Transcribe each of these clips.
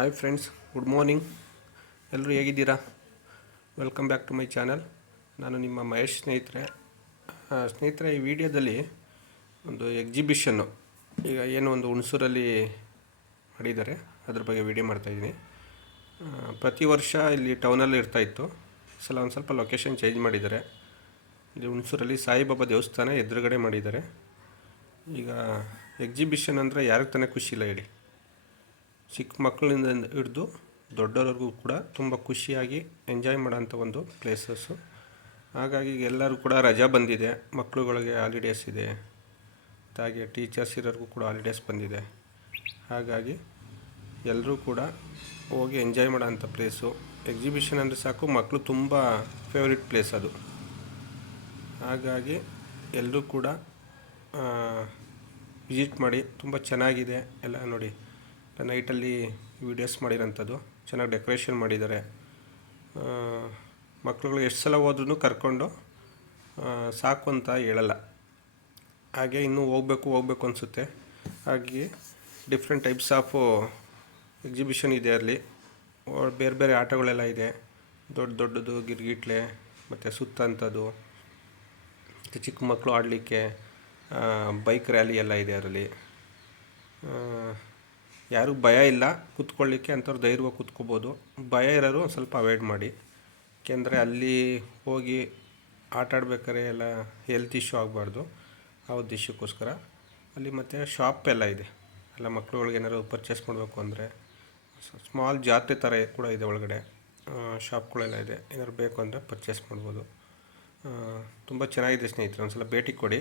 Hi friends, good morning. ಎಲ್ಲರೂ ಹೇಗಿದ್ದೀರಾ? Welcome back to my channel. ನಾನು ನಿಮ್ಮ ಮಹೇಶ್ ಸ್ನೇಹಿತರೆ, ಈ ವಿಡಿಯೋದಲ್ಲಿ ಒಂದು ಎಕ್ಸಿಬಿಷನ್ನು ಈಗ ಏನು ಒಂದು ಹುಣಸೂರಲ್ಲಿ ಮಾಡಿದ್ದಾರೆ ಅದ್ರ ಬಗ್ಗೆ ವಿಡಿಯೋ ಮಾಡ್ತಾಯಿದ್ದೀನಿ. ಪ್ರತಿ ವರ್ಷ ಇಲ್ಲಿ ಟೌನಲ್ಲಿ ಇರ್ತಾಯಿತ್ತು. ಒಂದು ಸ್ವಲ್ಪ ಲೊಕೇಶನ್ ಚೇಂಜ್ ಮಾಡಿದ್ದಾರೆ. ಇಲ್ಲಿ ಹುಣಸೂರಲ್ಲಿ ಸಾಯಿಬಾಬಾ ದೇವಸ್ಥಾನ ಎದುರುಗಡೆ ಮಾಡಿದ್ದಾರೆ. ಈಗ ಎಕ್ಸಿಬಿಷನ್ ಅಂದರೆ ಯಾರಿಗೆ ತಾನೇ ಖುಷಿ ಇಲ್ಲ ಹೇಳಿ. ಚಿಕ್ಕ ಮಕ್ಕಳಿಂದ ಹಿಡಿದು ದೊಡ್ಡವರಿಗೂ ಕೂಡ ತುಂಬ ಖುಷಿಯಾಗಿ ಎಂಜಾಯ್ ಮಾಡೋಂಥ ಒಂದು ಪ್ಲೇಸಸ್ಸು. ಹಾಗಾಗಿ ಎಲ್ಲರೂ ಕೂಡ ರಜಾ ಬಂದಿದೆ, ಮಕ್ಕಳುಗಳಿಗೆ ಹಾಲಿಡೇಸ್ ಇದೆ, ಹಾಗೆ ಟೀಚರ್ಸ್ ಇರೋರಿಗೂ ಕೂಡ ಹಾಲಿಡೇಸ್ ಬಂದಿದೆ. ಹಾಗಾಗಿ ಎಲ್ಲರೂ ಕೂಡ ಹೋಗಿ ಎಂಜಾಯ್ ಮಾಡೋಂಥ ಪ್ಲೇಸು. ಎಕ್ಸಿಬಿಷನ್ ಅಂದರೆ ಸಾಕು, ಮಕ್ಕಳು ತುಂಬ ಫೇವ್ರೆಟ್ ಪ್ಲೇಸ್ ಅದು. ಹಾಗಾಗಿ ಎಲ್ಲರೂ ಕೂಡ ವಿಸಿಟ್ ಮಾಡಿ. ತುಂಬ ಚೆನ್ನಾಗಿದೆ ಎಲ್ಲ ನೋಡಿ. ನೈಟಲ್ಲಿ ವೀಡಿಯೋಸ್ ಮಾಡಿರೋಂಥದ್ದು, ಚೆನ್ನಾಗಿ ಡೆಕೋರೇಷನ್ ಮಾಡಿದ್ದಾರೆ. ಮಕ್ಕಳುಗಳು ಎಷ್ಟು ಸಲ ಹೋದ್ರೂ ಕರ್ಕೊಂಡು ಸಾಕು ಅಂತ ಹೇಳಲ್ಲ. ಹಾಗೆ ಇನ್ನೂ ಹೋಗಬೇಕು ಅನಿಸುತ್ತೆ. ಹಾಗೆ ಡಿಫ್ರೆಂಟ್ ಟೈಪ್ಸ್ ಆಫ್ ಎಕ್ಸಿಬಿಷನ್ ಇದೆ ಅಲ್ಲಿ. ಬೇರೆ ಬೇರೆ ಆಟಗಳೆಲ್ಲ ಇದೆ, ದೊಡ್ಡದು ಗಿರ್ಗಿಟ್ಲೆ ಮತ್ತು ಸುತ್ತಂಥದ್ದು, ಮತ್ತು ಚಿಕ್ಕ ಮಕ್ಕಳು ಆಡಲಿಕ್ಕೆ ಬೈಕ್ ರ್ಯಾಲಿ ಎಲ್ಲ ಇದೆ ಅದರಲ್ಲಿ. ಯಾರಿಗೂ ಭಯ ಇಲ್ಲ ಕೂತ್ಕೊಳ್ಳಿಕ್ಕೆ, ಅಂಥವ್ರು ಧೈರ್ಯವಾಗಿ ಕೂತ್ಕೋಬೋದು. ಭಯ ಇರೋರು ಒಂದು ಸ್ವಲ್ಪ ಅವಾಯ್ಡ್ ಮಾಡಿ. ಏಕೆಂದರೆ ಅಲ್ಲಿ ಹೋಗಿ ಆಟ ಆಡ್ಬೇಕಾದ್ರೆ ಎಲ್ಲ ಹೆಲ್ತ್ ಇಶ್ಯೂ ಆಗಬಾರ್ದು. ಆ ಉದ್ದೇಶಕ್ಕೋಸ್ಕರ ಅಲ್ಲಿ ಮತ್ತು ಶಾಪ್ ಎಲ್ಲ ಇದೆ. ಎಲ್ಲ ಮಕ್ಕಳುಗಳಿಗೆ ಏನಾದ್ರು ಪರ್ಚೇಸ್ ಮಾಡಬೇಕು ಅಂದರೆ ಸ್ಮಾಲ್ ಜಾತ್ರೆ ಥರ ಕೂಡ ಇದೆ ಒಳಗಡೆ. ಶಾಪ್ಗಳೆಲ್ಲ ಇದೆ, ಏನಾದ್ರು ಬೇಕು ಅಂದರೆ ಪರ್ಚೇಸ್ ಮಾಡ್ಬೋದು. ತುಂಬ ಚೆನ್ನಾಗಿದೆ ಸ್ನೇಹಿತರೆ, ಒಂದು ಸಲ ಭೇಟಿ ಕೊಡಿ.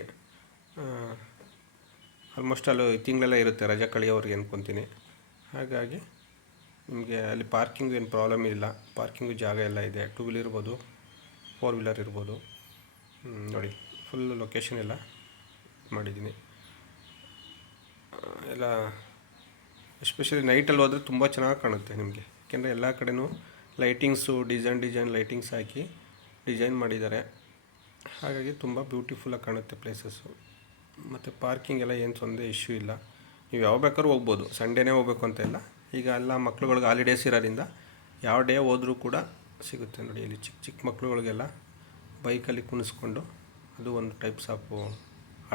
ಆಲ್ಮೋಸ್ಟ್ ಅಲ್ಲಿ ತಿಂಗಳೆಲ್ಲ ಇರುತ್ತೆ ರಜೆ ಕಳೆಯೋರಿಗೆ ಅಂದ್ಕೊತೀನಿ. ಹಾಗಾಗಿ ನಿಮಗೆ ಅಲ್ಲಿ ಪಾರ್ಕಿಂಗ್ ಏನು ಪ್ರಾಬ್ಲಮ್ ಇಲ್ಲ. ಪಾರ್ಕಿಂಗು ಜಾಗ ಎಲ್ಲ ಇದೆ. 2 ವೀಲರ್ ಇರ್ಬೋದು, 4 ವೀಲರ್ ಇರ್ಬೋದು. ನೋಡಿ, ಫುಲ್ ಲೊಕೇಶನ್ ಎಲ್ಲ ಮಾಡಿದ್ದೀನಿ. ಎಲ್ಲ ಎಸ್ಪೆಷಲಿ ನೈಟಲ್ಲಿ ಹೋದರೆ ತುಂಬ ಚೆನ್ನಾಗಿ ಕಾಣುತ್ತೆ ನಿಮಗೆ. ಯಾಕೆಂದರೆ ಎಲ್ಲ ಕಡೆಯೂ ಲೈಟಿಂಗ್ಸು ಡಿಸೈನ್ ಲೈಟಿಂಗ್ಸ್ ಹಾಕಿ ಡಿಸೈನ್ ಮಾಡಿದ್ದಾರೆ. ಹಾಗಾಗಿ ತುಂಬ ಬ್ಯೂಟಿಫುಲ್ಲಾಗಿ ಕಾಣುತ್ತೆ ಪ್ಲೇಸಸ್ಸು. ಮತ್ತು ಪಾರ್ಕಿಂಗ್ ಎಲ್ಲ ಏನು ತೊಂದರೆ ಇಶ್ಯೂ ಇಲ್ಲ. ನೀವು ಯಾವ ಬೇಕಾದ್ರೂ ಹೋಗ್ಬೋದು, ಸಂಡೇನೇ ಹೋಗ್ಬೇಕು ಅಂತ ಇಲ್ಲ. ಈಗ ಎಲ್ಲ ಮಕ್ಳುಗಳಿಗೆ ಹಾಲಿಡೇಸ್ ಇರೋದ್ರಿಂದ ಯಾವ ಡೇ ಹೋದರೂ ಕೂಡ ಸಿಗುತ್ತೆ. ನೋಡಿ, ಇಲ್ಲಿ ಚಿಕ್ಕ ಮಕ್ಳುಗಳಿಗೆಲ್ಲ ಬೈಕಲ್ಲಿ ಕುಣಿಸ್ಕೊಂಡು ಅದು ಒಂದು ಟೈಪ್ಸ್ ಆಫ್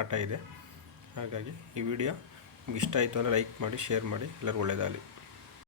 ಆಟ ಇದೆ. ಹಾಗಾಗಿ ಈ ವಿಡಿಯೋ ನಿಮ್ಗೆ ಇಷ್ಟ ಆಯಿತು ಅಂದರೆ ಲೈಕ್ ಮಾಡಿ, ಶೇರ್ ಮಾಡಿ. ಎಲ್ಲರೂ ಒಳ್ಳೆಯದಾಗಲಿ.